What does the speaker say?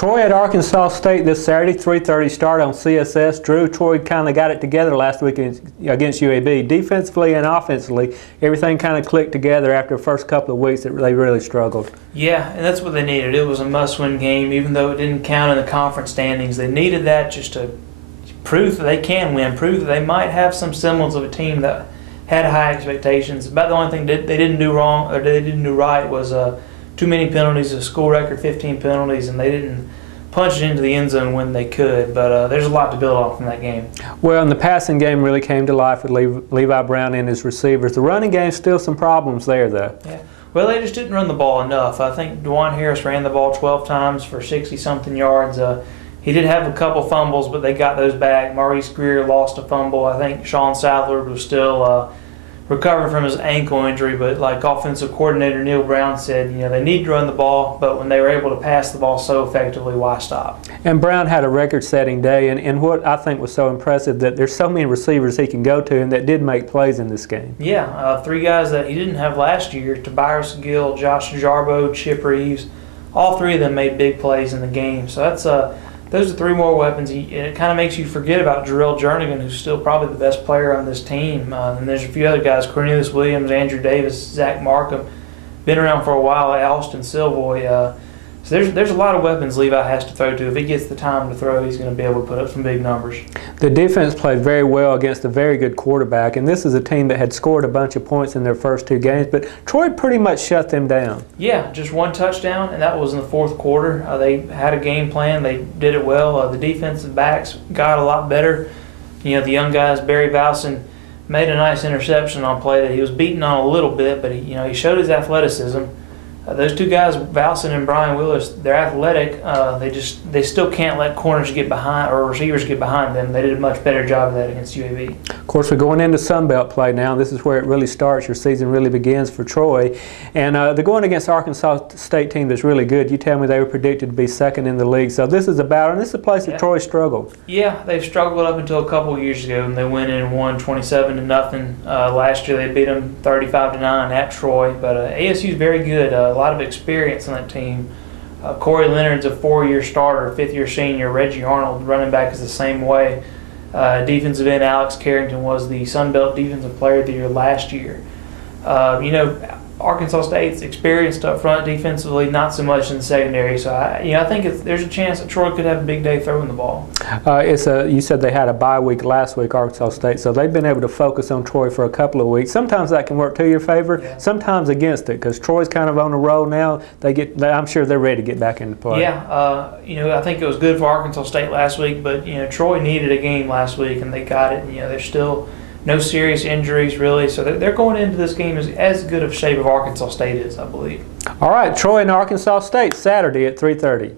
Troy at Arkansas State this Saturday, 3:30 start on CSS. Drew, Troy kind of got it together last week against UAB. Defensively and offensively, everything kind of clicked together after the first couple of weeks that they really struggled. Yeah, and that's what they needed. It was a must-win game, even though it didn't count in the conference standings. They needed that just to prove that they can win, prove that they might have some semblance of a team that had high expectations. About the only thing they didn't do wrong, or they didn't do right, was too many penalties, a school record 15 penalties, and they didn't punch it into the end zone when they could. But there's a lot to build off from that game. Well, and the passing game really came to life with Levi Brown and his receivers. The running game, still some problems there, though. Yeah. Well, they just didn't run the ball enough. I think DeJuan Harris ran the ball 12 times for 60-something yards. He did have a couple fumbles, but they got those back. Maurice Greer lost a fumble. I think Sean Southward was still recovering from his ankle injury, but like offensive coordinator Neil Brown said, they need to run the ball, but when they were able to pass the ball so effectively, why stop? And Brown had a record-setting day, and what I think was so impressive, that there's so many receivers he can go to and that did make plays in this game. Yeah, three guys that he didn't have last year, Tobias Gill, Josh Jarbo, Chip Reeves, all three of them made big plays in the game. So that's those are three more weapons. It kind of makes you forget about Jarrell Jernigan, who's still probably the best player on this team. And there's a few other guys, Cornelius Williams, Andrew Davis, Zach Markham, been around for a while, Alston Silvoy. So there's a lot of weapons Levi has to throw to. If he gets the time to throw, he's going to be able to put up some big numbers. The defense played very well against a very good quarterback, and this is a team that had scored a bunch of points in their first two games, but Troy pretty much shut them down. Yeah, just one touchdown, and that was in the fourth quarter. They had a game plan. They did it well. The defensive backs got a lot better. The young guys, Barry Valson, made a nice interception on play that he was beaten on a little bit, but he showed his athleticism. Those two guys, Valson and Brian Willis, they're athletic. They still can't let corners get behind or receivers get behind them. They did a much better job of that against UAB. Of course, we're going into Sunbelt play now. This is where it really starts. Your season really begins for Troy. And they're going against Arkansas State team that's really good. You tell me they were predicted to be second in the league. So this is a battle, and this is a place that Troy struggled. Yeah, they've struggled up until a couple of years ago, and they went in and won 27-0. Last year they beat them 35-9 at Troy. But ASU's very good. A lot of experience on that team. Corey Leonard's a 4-year starter, 5th-year senior. Reggie Arnold, running back, is the same way. Defensive end Alex Carrington was the Sunbelt Defensive Player of the Year last year. Arkansas State's experienced up front defensively, not so much in the secondary. So I think there's a chance that Troy could have a big day throwing the ball. You said they had a bye week last week, Arkansas State, so they've been able to focus on Troy for a couple of weeks. Sometimes that can work to your favor, sometimes against it, because Troy's kind of on a roll now. I'm sure they're ready to get back into play. Yeah, I think it was good for Arkansas State last week, but Troy needed a game last week and they got it. And, there's still no serious injuries, really. So they're going into this game as good of shape of Arkansas State is, I believe. All right, Troy and Arkansas State, Saturday at 3:30.